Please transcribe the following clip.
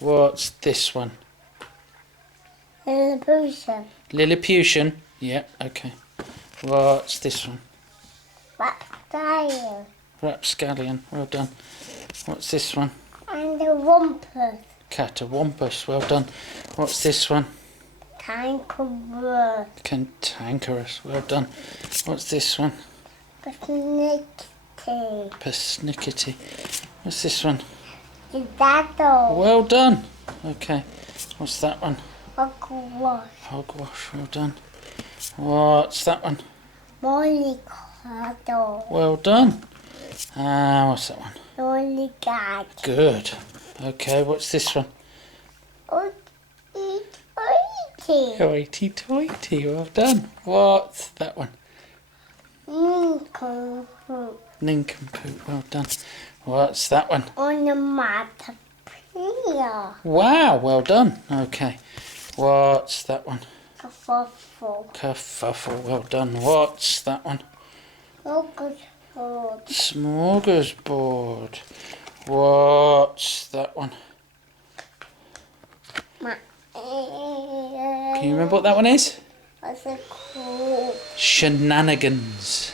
What's this one? Lilliputian. Lilliputian? Yeah, okay. What's this one? Rapscallion. Rapscallion, well done. What's this one? And the Wampus. Catawampus, well done. What's this one? Tankerous. Cantankerous, well done. What's this one? Persnickety. Persnickety. What's this one? Didaddle. Well done. Okay. What's that one? Hogwash. Hogwash, well done. What's that one? Mollycoddle. Well done. What's that one? Lollygag. Good. Okay, what's this one? Oity. Hoity toity, well done. What's that one? Nincompoop. Nincompoop, well done. What's that one? Onomatopoeia. Wow, well done. Okay. What's that one? Kerfuffle. Kerfuffle, well done. What's that one? Smorgasbord. Smorgasbord. What's that one? Can you remember what that one is? What's it called? Shenanigans.